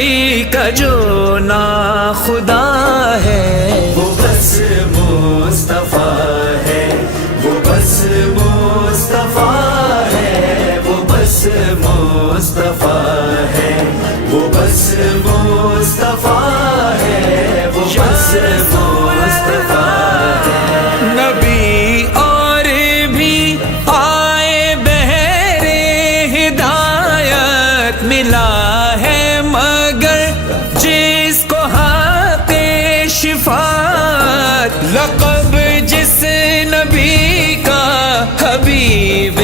نبی کا جو نا خدا ہے وہ بس مصطفیٰ ہے، وہ بس مصطفیٰ ہے، وہ بس مصطفیٰ ہے، وہ بس مصطفیٰ ہے، وہ بس مصطفیٰ ہے۔ نبی اور بھی آئے بہرے ہدایت ملا ہے، مگر جس کو حق شفاعت لقب جس نبی کا حبیب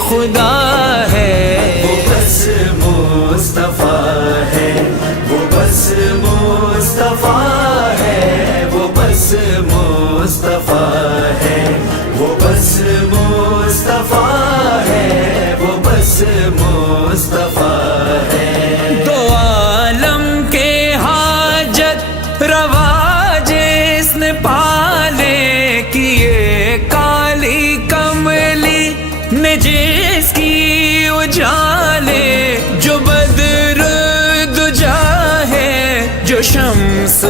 خدا ہے وہ بس مصطفیٰ ہے، وہ بس مصطفیٰ ہے، وہ بس مصطفیٰ ہے، وہ بس مصطفیٰ ہے، وہ بس مصطفیٰ ہے۔ دو عالم کے حاجت روا جس نے پالے کیے، کالی کملی نے جس کی اجالے، جو بدر دجا ہے، جو شمس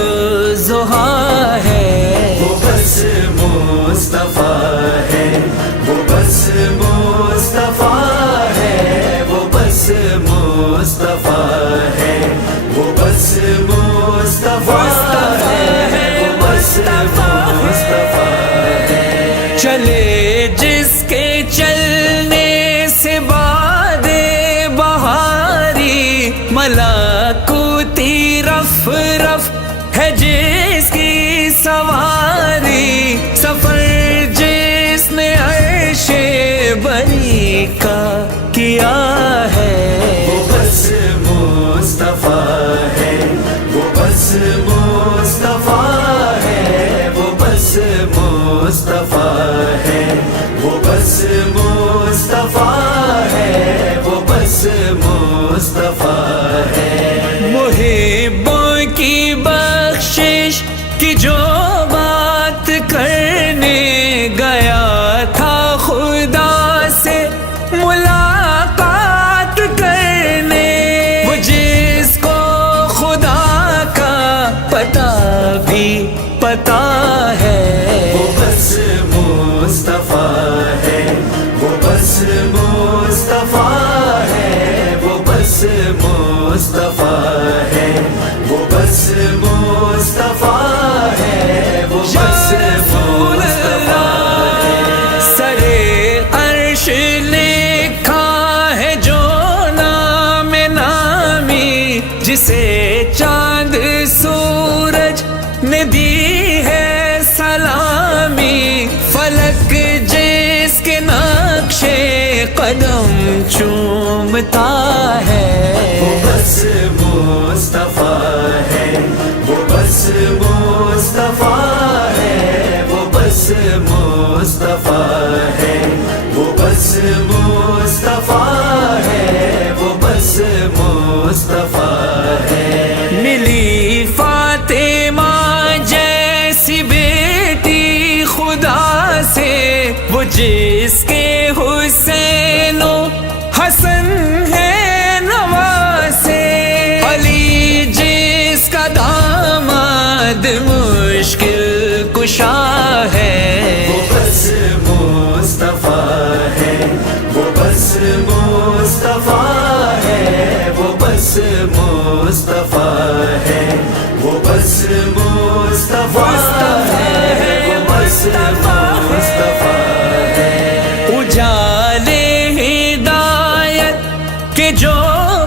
ضحیٰ ہے وہ بس مصطفیٰ ہے، وہ بس مصطفیٰ ہے، وہ بس مصطفیٰ ہے، وہ بس مصطفیٰ ہے، وہ بس مصطفیٰ ہے۔ چلے جس کے چلنے سے باد بہاری، ملکوتی رف رف ہے جس کی سواری، سفر جس نے عرش بری کا کیا ہے وہ بس مصطفیٰ ہے، وہ بس مصطفیٰ ہے، وہ بس مصطفیٰ ہے، وہ بس مصطفیٰ ہے، وہ بس مصطفیٰ ہے۔ محبوں کی بخشش کی جو بات کرنے گیا تھا خدا سے ملاقات کرنے، وہ جس کو خدا کا پتہ بھی پتہ ہے وہ بس مصطفیٰ ہے، وہ بس مصطفیٰ ہے، وہ بس مصطفیٰ ہے، وہ بس مصطفیٰ ہے، وہ بس مصطفیٰ ہے۔ سرے عرش لکھا ہے جو نام نامی، جسے چاند سورج نے دی ہے سلامی، فلک جس کے نقش قدم چومتا ہے وہ بس مصطفیٰ ہے، وہ بس مصطفیٰ ہے، وہ بس مصطفیٰ ہے، وہ بس مصطفیٰ ہے، وہ بس مصطفیٰ ہے۔ ملی فاطمہ جیسی بیٹی خدا سے، وہ جس کے حسین و حسن ہے نواسے، علی جس کا داماد مشکل کشا ہے وہ بس مصطفیٰ ہے، وہ بس مصطفیٰ ہے، وہ بس مصطفیٰ ہے، وہ بس مصطفیٰ ہے، وہ بس مصطفیٰ ہے۔ اجالے ہدایت کے جو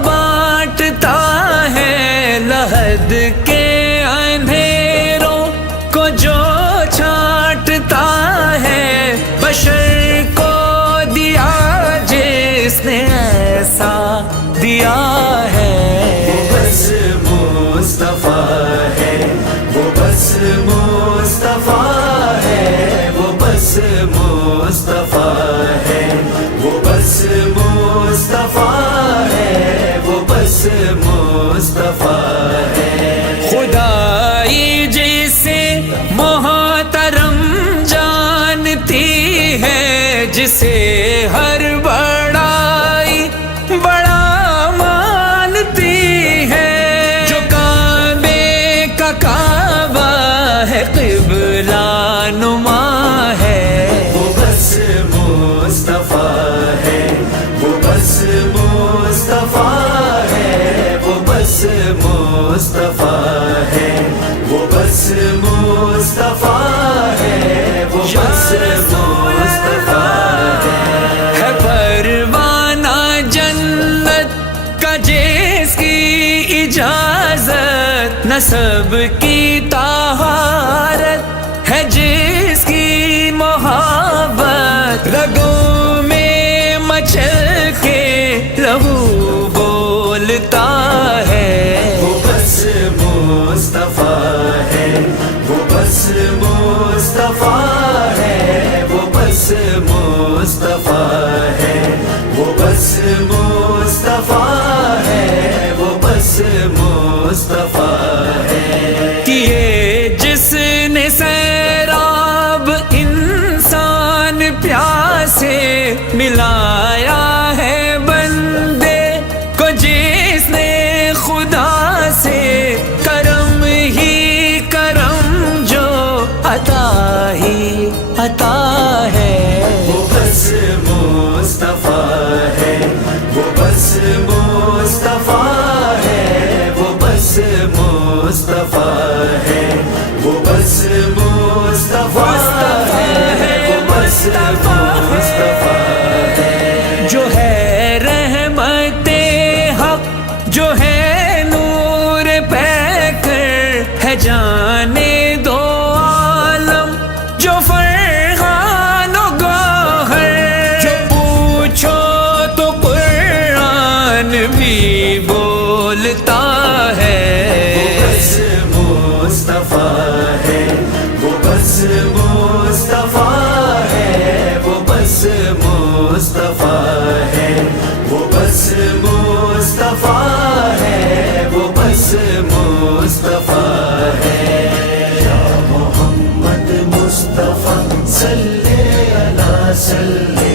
بانٹتا ہے، لحد کے اندھیروں کو جو چھانٹتا ہے، بشر کو دیا جس نے ایسا دیا ہے وہ بس مصطفیٰ ہے، وہ بس مصطفیٰ ہے، وہ بس مصطفیٰ ہے، وہ بس مصطفیٰ ہے، وہ بس مصطفیٰ ہے۔ خدائی جسے محترم جانتی ہے، جسے ہر بڑائی بڑا مانتی ہے، مصطفیٰ ہے، وہ بس مصطفیٰ ہے، وہ بس مصطفیٰ ہے۔ ہے پروانہ جنت کا جس کی اجازت، نسب کی طہارت ہے جس کی محبت، رگوں میں مچل کے لہو بولتا ہے۔ وہ بس مصطفیٰ ہے، وہ بس مصطفیٰ ہے، وہ بس مصطفیٰ ہے، وہ بس مصطفیٰ ہے، وہ بس مصطفیٰ ہے۔ کیے جس نے سیراب انسان پیاسے، ملایا ہے بندے کو جس نے خدا سے، کرم ہی کرم جو عطا ہی عطا ہے۔ وہ بس مصطفیٰ ہے، وہ بس مصطفیٰ ہے، وہ بس مصطفیٰ ہے، وہ بس مصطفیٰ ہے، وہ بس مصطفیٰ ہے۔ جو ہے رحمت حق، جو ہے نور پیکر، ہے جانے دو عالم جو فرحان و گوہر، جو پوچھو تو قرآن بھی بولتا ہے۔ وہ بس مصطفیٰ ہے، وہ بس مصطفیٰ ہے، وہ بس مصطفیٰ ہے، وہ بس مصطفیٰ ہے، وہ بس مصطفیٰ ہے۔ یا محمد مصطفیٰ صلی علی صلی